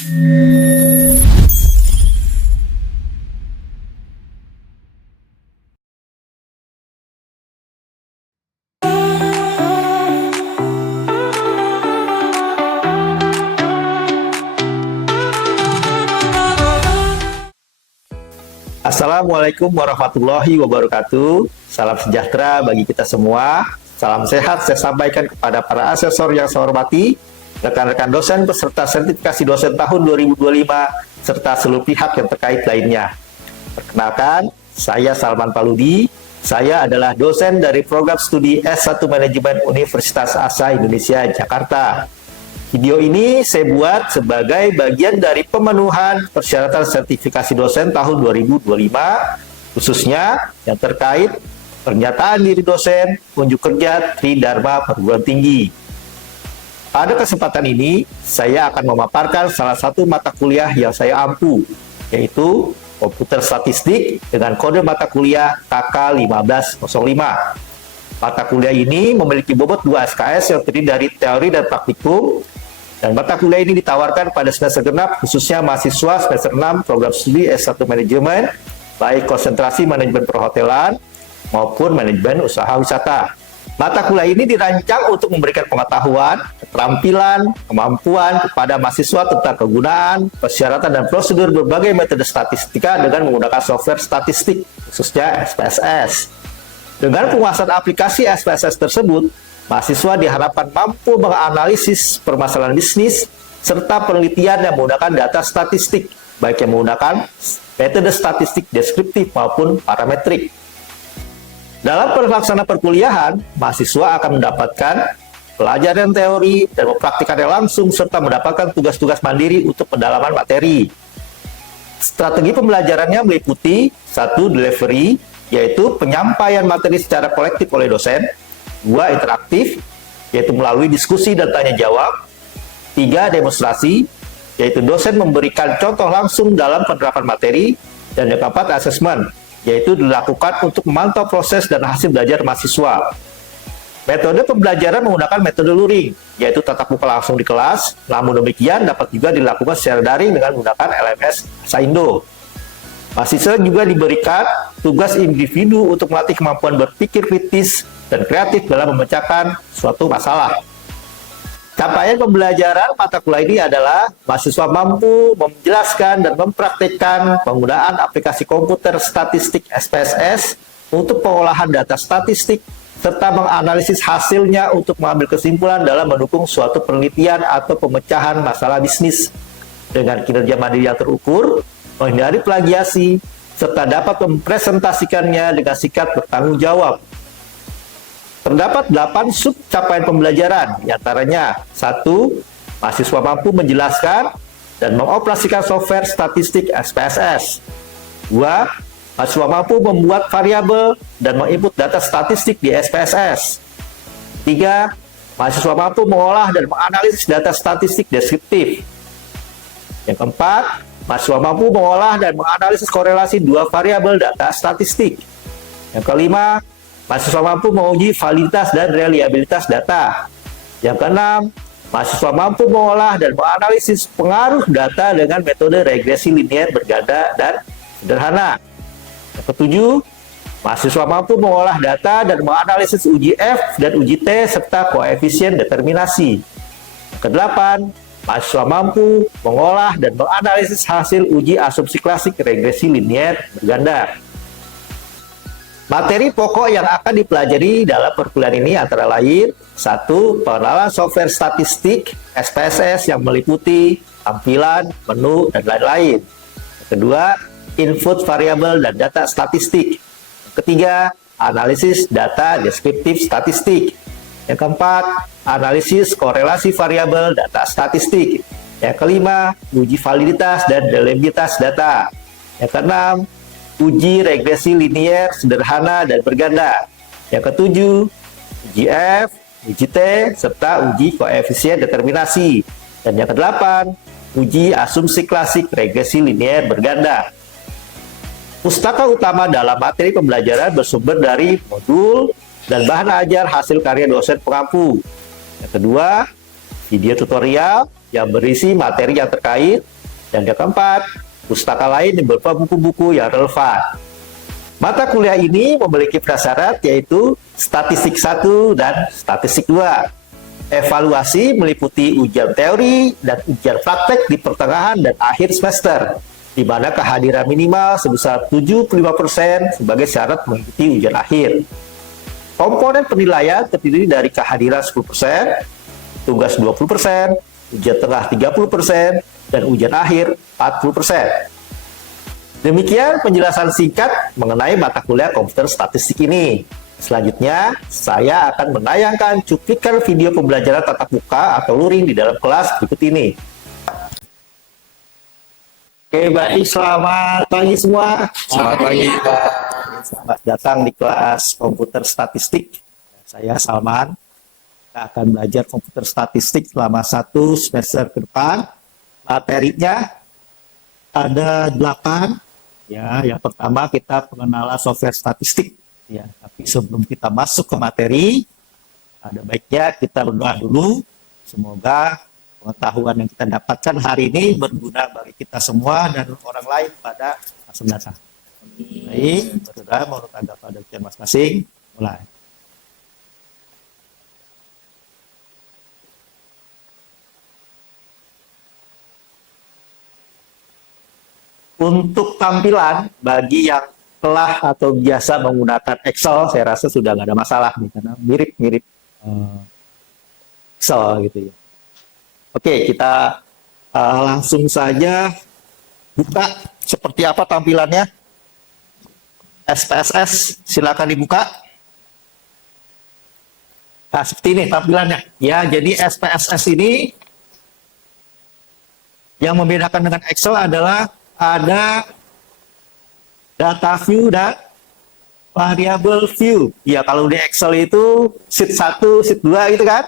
Assalamualaikum warahmatullahi wabarakatuh. Salam sejahtera bagi kita semua. Salam sehat saya sampaikan kepada para asesor yang saya hormati, rekan-rekan dosen peserta sertifikasi dosen tahun 2025, serta seluruh pihak yang terkait lainnya. Perkenalkan, saya Salman Paludi. Saya adalah dosen dari program studi S1 Manajemen Universitas ASA Indonesia, Jakarta. Video ini saya buat sebagai bagian dari pemenuhan persyaratan sertifikasi dosen tahun 2025, khususnya yang terkait pernyataan diri dosen, unjuk kerja Tridharma Perguruan Tinggi. Pada kesempatan ini, saya akan memaparkan salah satu mata kuliah yang saya ampu, yaitu Komputer Statistik dengan kode mata kuliah KK1505. Mata kuliah ini memiliki bobot 2 SKS yang terdiri dari teori dan praktikum. Dan mata kuliah ini ditawarkan pada semester genap, khususnya mahasiswa semester 6 program studi S1 Manajemen, baik konsentrasi manajemen perhotelan maupun manajemen usaha wisata. Mata kuliah ini dirancang untuk memberikan pengetahuan, keterampilan, kemampuan kepada mahasiswa tentang kegunaan, persyaratan, dan prosedur berbagai metode statistika dengan menggunakan software statistik, khususnya SPSS. Dengan penguasaan aplikasi SPSS tersebut, mahasiswa diharapkan mampu menganalisis permasalahan bisnis serta penelitian yang menggunakan data statistik, baik yang menggunakan metode statistik deskriptif maupun parametrik. Dalam pelaksanaan perkuliahan, mahasiswa akan mendapatkan pelajaran teori dan mempraktikannya langsung serta mendapatkan tugas-tugas mandiri untuk pendalaman materi. Strategi pembelajarannya meliputi 1. Delivery, yaitu penyampaian materi secara kolektif oleh dosen. 2. Interaktif, yaitu melalui diskusi dan tanya jawab. 3. Demonstrasi, yaitu dosen memberikan contoh langsung dalam penerapan materi. Dan yang keempat, asesmen, yaitu dilakukan untuk memantau proses dan hasil belajar mahasiswa. Metode pembelajaran menggunakan metode luring, yaitu tatap muka langsung di kelas, namun demikian dapat juga dilakukan secara daring dengan menggunakan LMS Saindo. Mahasiswa juga diberikan tugas individu untuk melatih kemampuan berpikir kritis dan kreatif dalam memecahkan suatu masalah. Capaian pembelajaran mata kuliah ini adalah mahasiswa mampu menjelaskan dan mempraktikkan penggunaan aplikasi komputer statistik SPSS untuk pengolahan data statistik serta menganalisis hasilnya untuk mengambil kesimpulan dalam mendukung suatu penelitian atau pemecahan masalah bisnis dengan kinerja mandiri yang terukur, menghindari plagiasi, serta dapat mempresentasikannya dengan sikap bertanggung jawab. Terdapat 8 sub capaian pembelajaran, diantaranya 1. Mahasiswa mampu menjelaskan dan mengoperasikan software statistik SPSS. 2. Mahasiswa mampu membuat variabel dan menginput data statistik di SPSS. 3. Mahasiswa mampu mengolah dan menganalisis data statistik deskriptif. Yang keempat, mahasiswa mampu mengolah dan menganalisis korelasi 2 variabel data statistik. Yang kelima, mahasiswa mampu menguji validitas dan reliabilitas data. Yang keenam, mahasiswa mampu mengolah dan menganalisis pengaruh data dengan metode regresi linier berganda dan sederhana. Yang ketujuh, mahasiswa mampu mengolah data dan menganalisis uji F dan uji T serta koefisien determinasi. Yang kedelapan, mahasiswa mampu mengolah dan menganalisis hasil uji asumsi klasik regresi linier berganda. Materi pokok yang akan dipelajari dalam perkuliahan ini antara lain 1. Pengenalan software statistik SPSS yang meliputi tampilan, menu, dan lain-lain. Kedua, input variabel dan data statistik. Ketiga, analisis data deskriptif statistik. Yang keempat, analisis korelasi variabel data statistik. Yang kelima, uji validitas dan reliabilitas data. Yang keenam, uji regresi linier, sederhana, dan berganda. Yang ketujuh, uji F, uji T, serta uji koefisien determinasi. Dan yang kedelapan, uji asumsi klasik regresi linier berganda. Pustaka utama dalam materi pembelajaran bersumber dari modul dan bahan ajar hasil karya dosen pengampu. Yang kedua, video tutorial. yang berisi materi yang terkait. Dan yang keempat, pustaka lain yang berupa buku-buku yang relevan. Mata kuliah ini memiliki prasyarat yaitu statistik 1 dan statistik 2. Evaluasi meliputi ujian teori dan ujian praktek di pertengahan dan akhir semester, di mana kehadiran minimal sebesar 75% sebagai syarat mengikuti ujian akhir. Komponen penilaian terdiri dari kehadiran 10%, tugas 20%, ujian tengah 30%, dan ujian akhir 40%. Demikian penjelasan singkat mengenai mata kuliah komputer statistik ini. Selanjutnya, saya akan menayangkan cuplikan video pembelajaran tatap muka atau luring di dalam kelas berikut ini. Oke, baik. Selamat pagi semua. Selamat pagi, Pak. Selamat datang di kelas komputer statistik. Saya Salman. Kita akan belajar komputer statistik selama 1 semester ke depan. Materinya ada 8. Ya, yang pertama kita pengenalan software statistik. Ya, tapi sebelum kita masuk ke materi, ada baiknya kita berdoa dulu. Semoga pengetahuan yang kita dapatkan hari ini berguna bagi kita semua dan orang lain pada masa mendatang. Baik, berdoa menurut agama pada kita masing-masing. Mulai. Untuk tampilan bagi yang telah atau biasa menggunakan Excel, saya rasa sudah nggak ada masalah nih karena mirip-mirip Excel gitu ya. Oke, kita langsung saja buka seperti apa tampilannya. SPSS, silakan dibuka. Nah, seperti ini tampilannya. Ya, jadi SPSS ini yang membedakan dengan Excel adalah ada data view dan variable view. Ya, kalau di Excel itu sheet 1, sheet 2 gitu kan.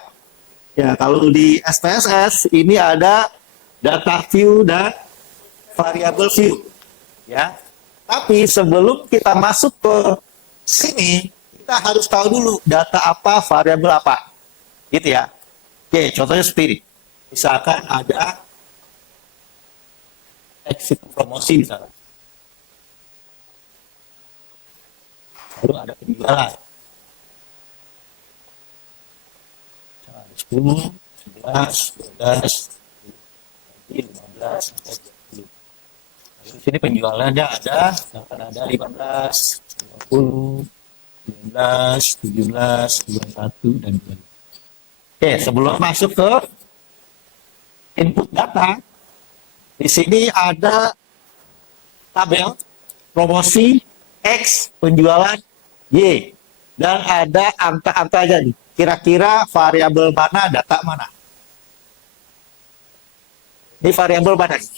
Ya, kalau di SPSS ini ada data view dan variable view. Ya. Tapi sebelum kita masuk ke sini, kita harus tahu dulu data apa, variabel apa. Gitu ya. Oke, contohnya seperti ini. Misalkan ada exit promosi misalnya. Lalu ada penjualan. 10, 11, 12, 15, 20. Di sini penjualannya ada 15, 20, 19, 17, 21, dan 22. Oke, sebelum masuk ke input data, di sini ada tabel promosi X, penjualan Y, dan ada angka-angkanya nih. Kira-kira variabel mana, data mana? Ini variabel mana nih?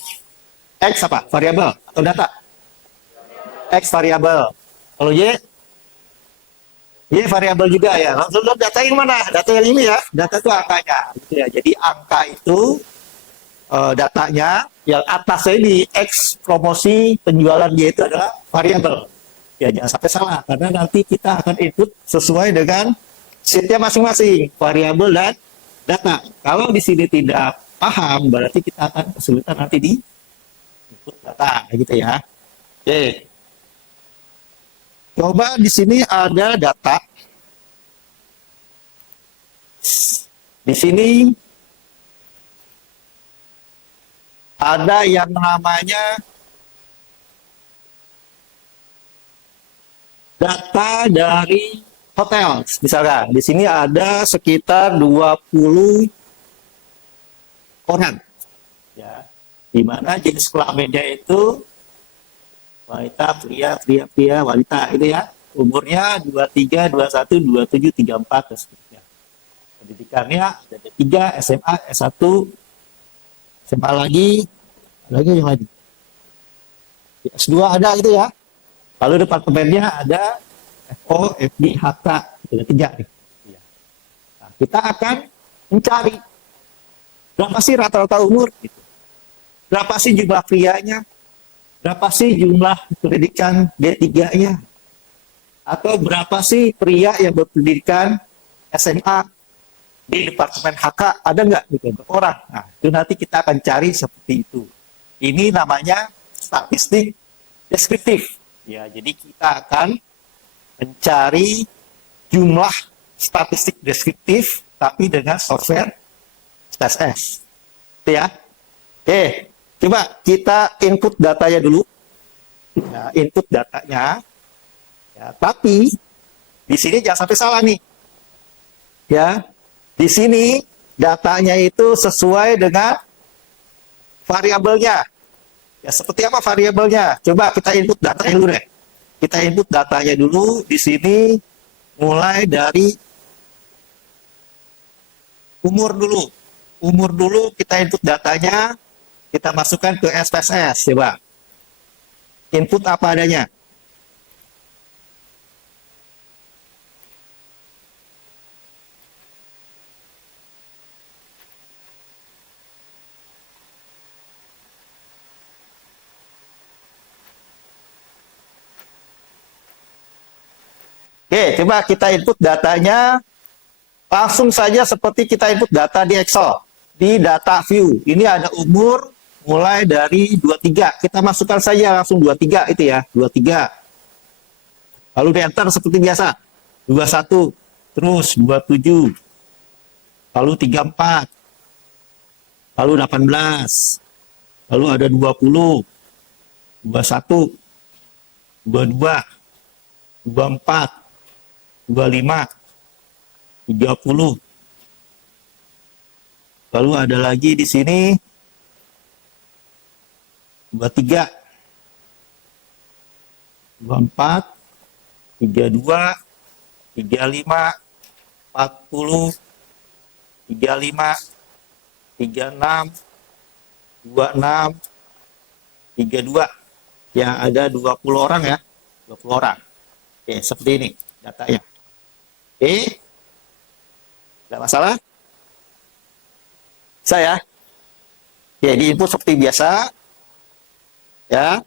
X apa? Variabel atau data? X variabel. Kalau Y? Y variabel juga ya. Langsung data yang mana? Data yang ini ya. Data itu angkanya. Gitu ya. Jadi angka itu datanya yang atasnya di X promosi penjualan Y itu adalah variabel. Ya jangan sampai salah karena nanti kita akan input sesuai dengan sheet-nya masing-masing, variabel dan data. Kalau di sini tidak paham berarti kita akan kesulitan nanti di input data gitu ya. Oke. Coba di sini ada data. Di sini ada yang namanya data dari hotel. Misalkan di sini ada sekitar 20 orang. Ya. Di mana jenis kelaminnya itu wanita, pria, wanita itu ya. Umurnya 23, 21, 27, 34 dan seterusnya. Pendidikannya ada 3, SMA, S1, SMA lagi yang lagi. S2 ada gitu ya. Lalu departemennya ada FO, FD, HK, ada 3 nih. Nah, kita akan mencari berapa sih rata-rata umur, gitu. Berapa sih jumlah prianya, berapa sih jumlah pendidikan D3-nya, atau berapa sih pria yang berpendidikan SMA, di Departemen HK ada nggak gitu orang. Nah, itu nanti kita akan cari seperti itu. Ini namanya statistik deskriptif. Ya, jadi kita akan mencari jumlah statistik deskriptif tapi dengan software SPSS. Itu ya. Oke, coba kita input datanya dulu. Ya, input datanya. Ya, tapi di sini jangan sampai salah nih. Ya, di sini datanya itu sesuai dengan variabelnya. Ya, seperti apa variabelnya? Coba kita input datanya dulu deh. Kita input datanya dulu di sini mulai dari umur dulu. Umur dulu kita input datanya, kita masukkan ke SPSS. Coba. Input apa adanya. Oke, coba kita input datanya langsung saja seperti kita input data di Excel. Di data view, ini ada umur mulai dari 23. Kita masukkan saja langsung 23 itu ya, 23. Lalu di enter seperti biasa. 21, terus 27. Lalu 34. Lalu 18. Lalu ada 20. 21. 22. 24. 25, 30. Lalu ada lagi di sini 23, 24, 32, 35, 40, 35, 36, 26, 32. Yang ada 20 orang ya, 20 orang. Oke, seperti ini datanya. Oke, tidak masalah. Saya, ya di input seperti biasa, ya.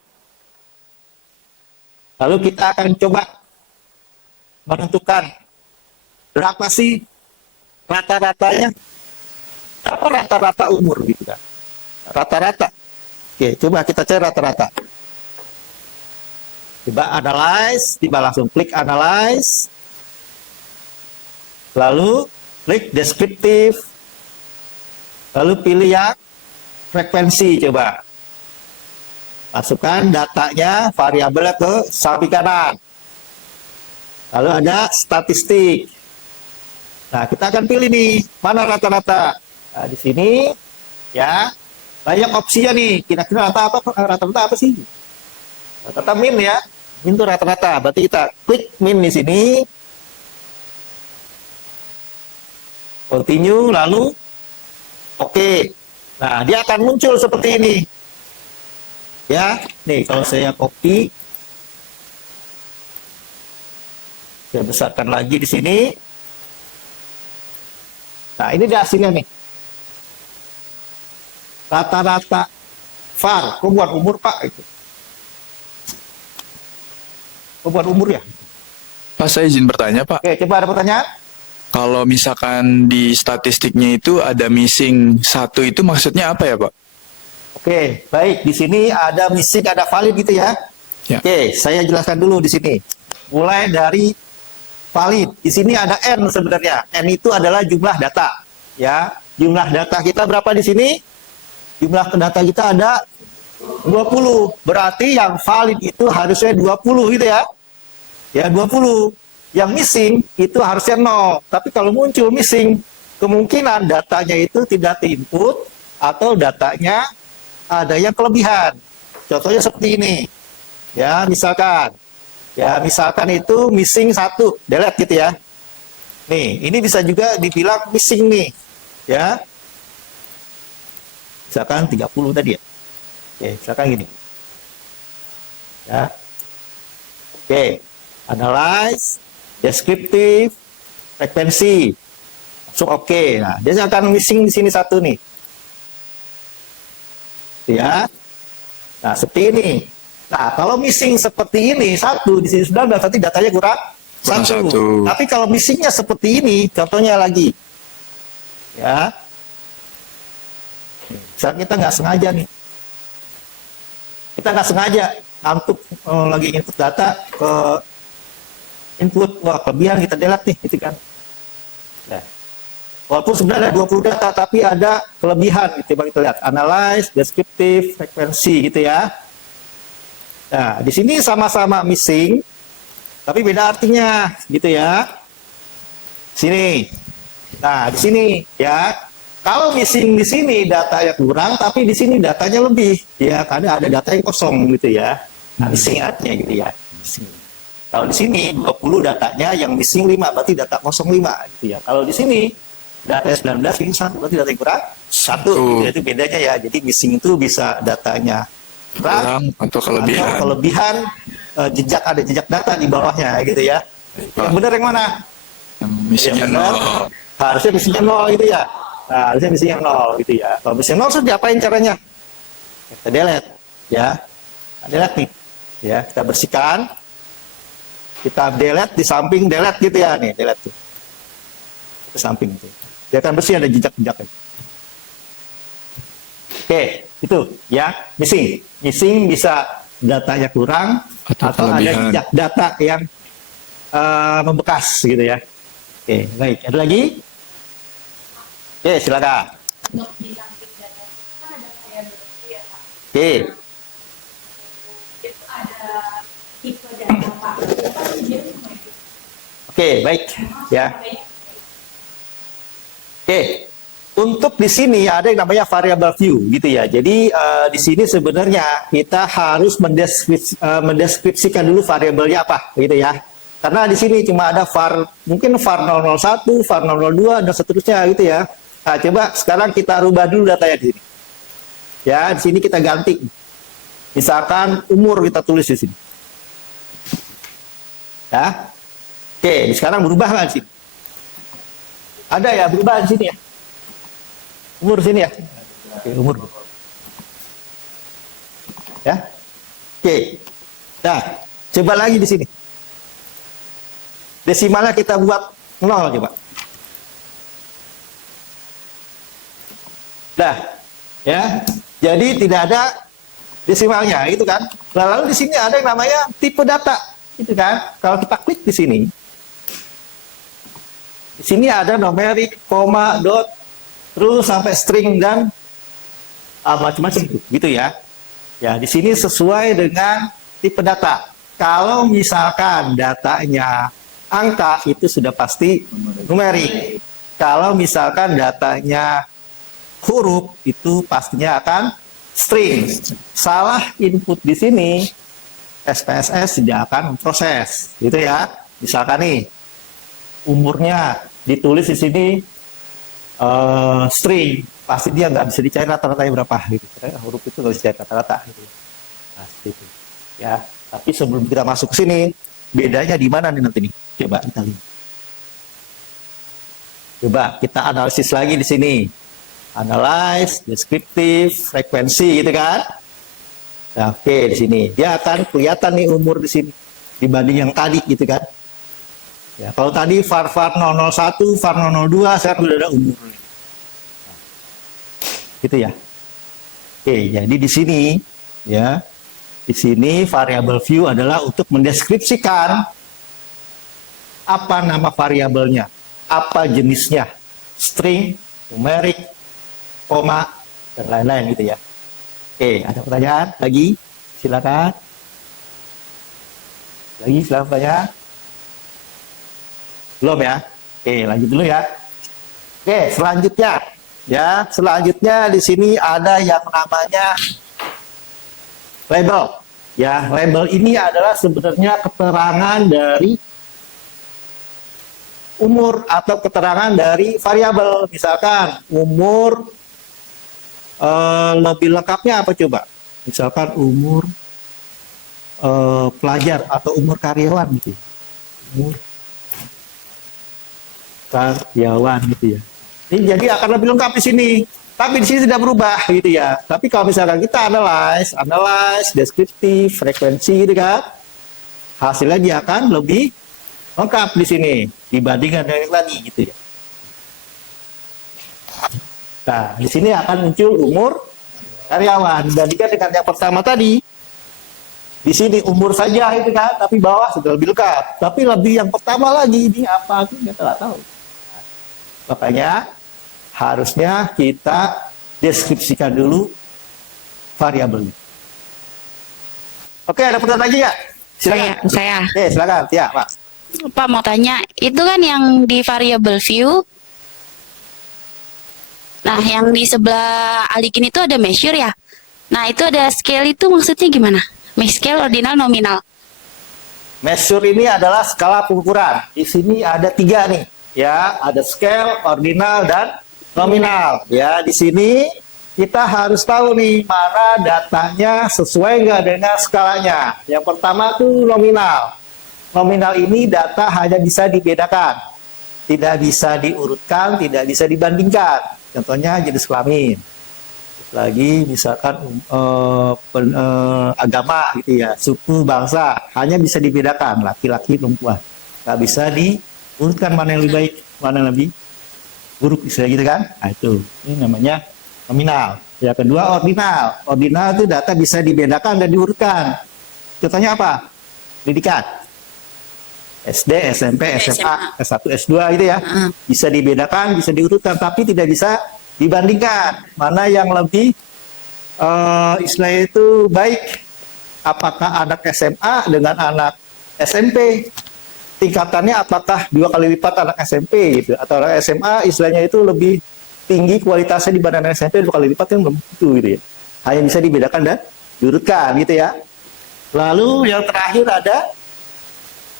Lalu kita akan coba menentukan berapa sih rata-ratanya, apa rata-rata umur gitu kan? Rata-rata. Oke, coba kita cari rata-rata. Coba analyze, tiba langsung klik analyze. Lalu klik deskriptif. Lalu pilih yang frekuensi coba. Masukkan datanya, variabelnya ke samping kanan. Lalu ada statistik. Nah, kita akan pilih nih, mana rata-rata. Nah, di sini ya, banyak opsinya nih. Kira-kira rata-rata apa sih? Rata-rata min ya. Min itu rata-rata. Berarti kita klik min di sini. Continue, lalu oke. Nah, dia akan muncul seperti ini. Ya, nih kalau saya copy, saya besarkan lagi di sini. Nah, ini dia hasilnya nih. Rata-rata VAR, kok buat umur Pak? Itu. Kok buat umur ya? Pak, saya izin bertanya, Pak. Oke, coba ada pertanyaan? Kalau misalkan di statistiknya itu ada missing 1, itu maksudnya apa ya, Pak? Oke, baik. Di sini ada missing, ada valid gitu ya. Ya. Oke, saya jelaskan dulu di sini. Mulai dari valid. Di sini ada N sebenarnya. N itu adalah jumlah data. Ya, jumlah data kita berapa di sini? Jumlah data kita ada 20. Berarti yang valid itu harusnya 20 gitu ya. Ya, 20. Yang missing itu harusnya 0. Tapi kalau muncul missing, kemungkinan datanya itu tidak diinput atau datanya ada yang kelebihan. Contohnya seperti ini. Ya, misalkan itu missing 1, delete gitu ya. Nih, ini bisa juga dibilang missing nih. Ya. Misalkan 30 tadi ya. Oke, misalkan gini. Ya. Oke, analyze, deskriptif, frekuensi. Langsung oke. Nah, dia akan missing di sini 1 nih. Ya. Nah, seperti ini. Nah, kalau missing seperti ini 1 di sini sudah berarti datanya kurang 1. Tapi kalau missingnya seperti ini, contohnya lagi. Ya, misalnya kita nggak sengaja nih, kita nggak sengaja untuk lagi input data ke input, wah kelebihan kita delete nih, gitu kan. Nah, walaupun sebenarnya ada 20 data, tapi ada kelebihan, gitu. Coba kita lihat, analyze, descriptive, frekuensi, gitu ya. Nah, di sini sama-sama missing, tapi beda artinya, gitu ya. Sini. Nah, di sini ya. Kalau missing di sini datanya kurang, tapi di sini datanya lebih, ya, karena ada data yang kosong, gitu ya. Nah, missing artinya, gitu ya. Missing. Kalau di sini 20 datanya, yang missing 5, berarti data kosong 5, gitu ya. Kalau di sini data 19 ini 1, berarti data yang kurang 1, gitu. Itu bedanya ya. Jadi missing itu bisa datanya kurang atau kelebihan. Atau kelebihan jejak, ada jejak data di bawahnya, gitu ya. Yang benar yang mana? Yang misinya Yang benar, 0. harusnya misinya 0, gitu ya. Nah, harusnya misinya 0, gitu ya. Kalau misinya 0 sudah diapain caranya? Kita delete, ya. Kita delete nih, ya. Kita bersihkan. Kita delete di samping delete, gitu ya, nih delete tuh. Ke samping itu. Dia akan bersih, ada jejak-jejaknya. Oke, itu ya, missing. Missing bisa datanya kurang atau ada jejak data yang membekas, gitu ya. Oke, baik. Ada lagi? Oke, silakan. Untuk di samping data kan ada variabel ya Pak. Oke. Itu ada tipe data Pak. Itu kan dia cuma itu. Oke, baik. Ya. Oke. Untuk di sini ada yang namanya variable view, gitu ya. Jadi di sini sebenarnya kita harus mendeskripsikan dulu variabelnya apa, gitu ya. Karena di sini cuma ada mungkin var 001, var 002 dan seterusnya, gitu ya. Nah, coba sekarang kita rubah dulu datanya di sini. Ya, di sini kita ganti. Misalkan umur kita tulis di sini. Ya. Oke, sekarang berubah nggak di sini? Ada ya berubah di sini ya? Umur sini ya? Oke, umur. Ya. Oke. Nah, coba lagi di sini. Desimalnya kita buat 0 coba. Nah, ya. Jadi tidak ada desimalnya, gitu kan? Lalu di sini ada yang namanya tipe data, gitu kan? Kalau kita klik di sini ada numeric, koma, dot, terus sampai string dan macam-macam gitu ya. Ya, di sini sesuai dengan tipe data. Kalau misalkan datanya angka, itu sudah pasti numerik. Kalau misalkan datanya huruf, itu pastinya akan string. Salah input di sini, SPSS tidak akan memproses, gitu ya. Misalkan nih, umurnya ditulis di sini string, pasti dia nggak bisa dicari rata-ratanya berapa, gitu. Karena huruf itu nggak bisa dicari rata-rata, gitu. Nah, seperti itu. Ya, tapi sebelum kita masuk ke sini, bedanya di mana nih nanti nih? Coba kita lihat. Coba kita analisis lagi di sini. Analyze, descriptive, frekuensi, gitu kan? Nah, oke, di sini dia akan kelihatan nih umur di sini dibanding yang tadi, gitu kan? Ya, kalau tadi var 001, var 002, sekarang sudah ada umur. Gitu ya. Oke, jadi di sini ya, di sini variable view adalah untuk mendeskripsikan apa nama variabelnya, apa jenisnya, string, numerik, koma, dan lain-lain, gitu ya. Oke, ada pertanyaan lagi? Silakan. Lagi, silakan bertanya. Belum ya? Oke, lanjut dulu ya. Oke, selanjutnya. Ya, selanjutnya di sini ada yang namanya label. Ya, label ini adalah sebenarnya keterangan dari umur atau keterangan dari variabel. Misalkan umur, lebih lengkapnya apa coba? Misalkan umur pelajar atau umur karyawan, gitu. Umur karyawan, gitu ya. Ini jadi akan lebih lengkap di sini. Tapi di sini tidak berubah, gitu ya. Tapi kalau misalkan kita analyze, deskriptif, frekuensi, gitu kan, hasilnya dia akan lebih lengkap di sini dibandingkan dengan yang tadi, gitu ya. Nah, di sini akan muncul umur karyawan. Dibandingkan dengan yang pertama tadi, di sini umur saja itu kan, tapi bawah sudah lebih lengkap. Tapi lebih yang pertama lagi, ini apa? Kita nggak tahu. Makanya harusnya kita deskripsikan dulu variabelnya. Oke, ada pertanyaan lagi nggak? Silakan. Saya. Oke, silakan. Ya, Pak. Pak mau tanya, itu kan yang di variable view. Nah, yang di sebelah Alikin itu ada measure ya. Nah, itu ada scale itu maksudnya gimana? Scale, ordinal, nominal. Measure ini adalah skala pengukuran. Di sini ada 3 nih, ya, ada scale, ordinal, dan nominal. Ya, di sini kita harus tahu nih mana datanya sesuai nggak dengan skalanya. Yang pertama tuh nominal. Nominal ini data hanya bisa dibedakan, tidak bisa diurutkan, tidak bisa dibandingkan. Contohnya jenis kelamin. Lagi misalkan agama gitu ya, suku, bangsa, hanya bisa dibedakan laki-laki, perempuan. Nggak bisa diurutkan mana yang lebih baik, mana yang lebih buruk, istilah gitu kan. Nah, itu ini namanya nominal. Yang kedua ordinal. Ordinal itu data bisa dibedakan dan diurutkan. Contohnya apa? Pendidikan. SD, SMP, SMA, S1, S2 gitu ya. Bisa dibedakan, bisa diurutkan, tapi tidak bisa dibandingkan mana yang lebih istilahnya itu baik. Apakah anak SMA dengan anak SMP tingkatannya apakah 2 kali lipat anak SMP gitu, atau anak SMA istilahnya itu lebih tinggi kualitasnya dibanding anak SMP 2 kali lipat, yang belum tentu gitu ya. Hanya bisa dibedakan dan diurutkan gitu ya. Lalu yang terakhir ada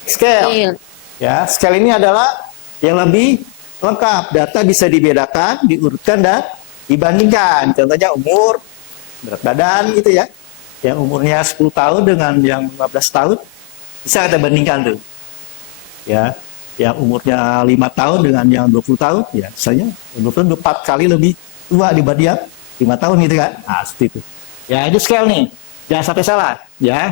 scale. Ya, scale ini adalah yang lebih lengkap. Data bisa dibedakan, diurutkan, dan dibandingkan. Contohnya umur, berat badan gitu ya. Yang umurnya 10 tahun dengan yang 15 tahun, bisa kita bandingkan tuh. Ya, yang umurnya 5 tahun dengan yang 20 tahun, ya misalnya 20 4 kali lebih tua dibanding yang 5 tahun gitu kan. Nah, seperti itu. Ya, itu scale nih. Jangan sampai salah, ya.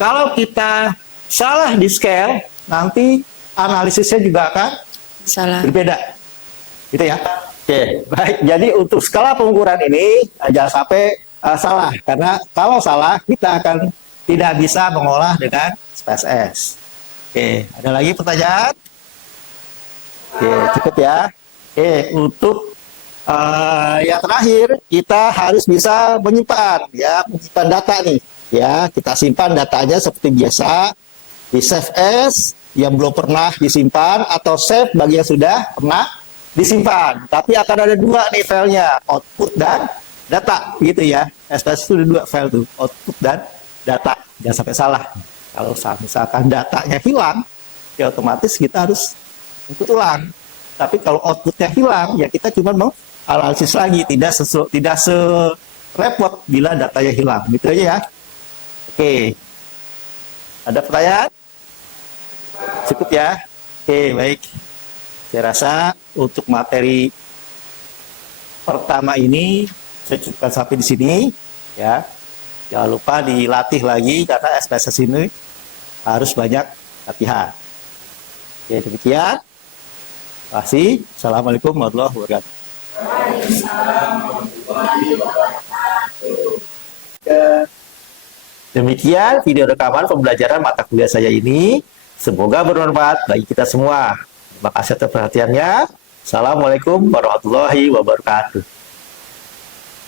Kalau kita salah di scale, nanti analisisnya juga akan Salah. berbeda, gitu ya. Oke, baik. Jadi untuk skala pengukuran ini jangan sampai salah, karena kalau salah kita akan tidak bisa mengolah dengan SPSS. Oke, ada lagi pertanyaan? Oke, cukup ya. Oke, untuk yang terakhir kita harus bisa menyimpan, ya, menyimpan data nih. Ya, kita simpan datanya seperti biasa di save as yang belum pernah disimpan, atau save bagi yang sudah pernah disimpan. Tapi akan ada 2 nih filenya, output dan data gitu ya. SPSS itu ada 2 file tuh, output dan data. Jangan sampai salah. Kalau misalkan datanya hilang, ya otomatis kita harus input ulang. Tapi kalau outputnya hilang, ya kita cuma mau analisis lagi, tidak serepot bila datanya hilang. Gitu aja ya. Oke. Ada pertanyaan? Cukup ya? Oke, baik. Saya rasa untuk materi pertama ini saya cukupkan sampai di sini ya. Jangan lupa dilatih lagi karena SPSS ini harus banyak latihan. Oke, demikian. Terima kasih. Assalamualaikum warahmatullahi wabarakatuh. Demikian video rekaman pembelajaran mata kuliah saya ini. Semoga bermanfaat bagi kita semua. Terima kasih atas perhatiannya. Assalamualaikum warahmatullahi wabarakatuh.